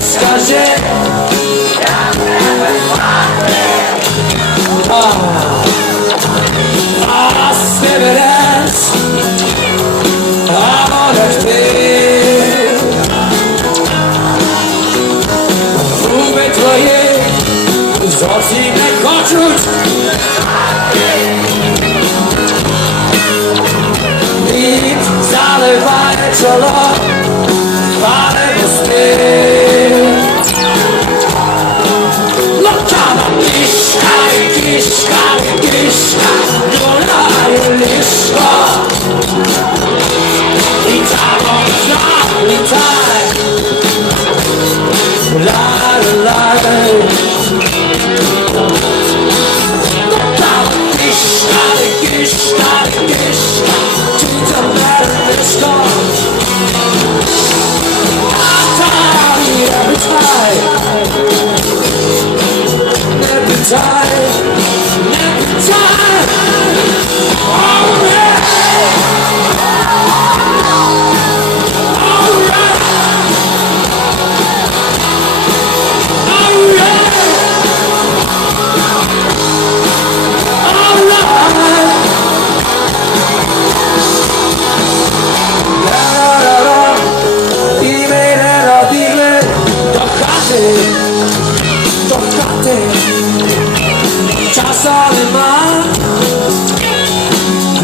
скажи. А з тебе десь, а може ти. Губи твої зовсім не хочуть. Лід заливає чоло,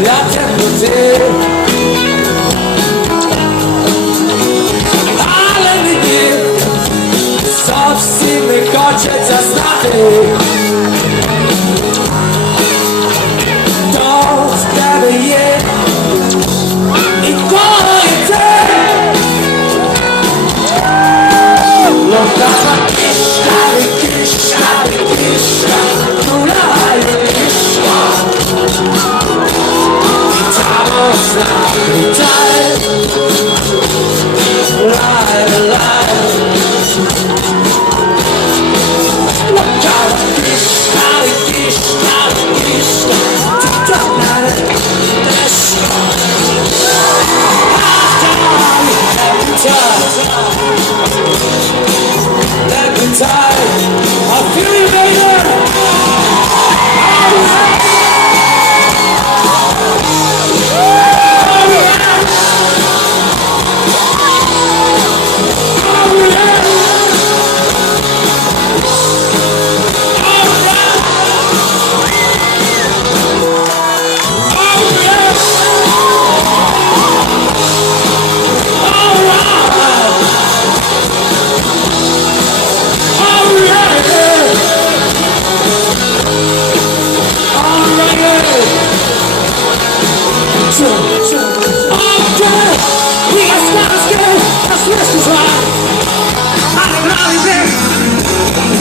chci. Ale lidi, co si mi хочеться знати. Alive, alive All good, we are stars, good, that's what's.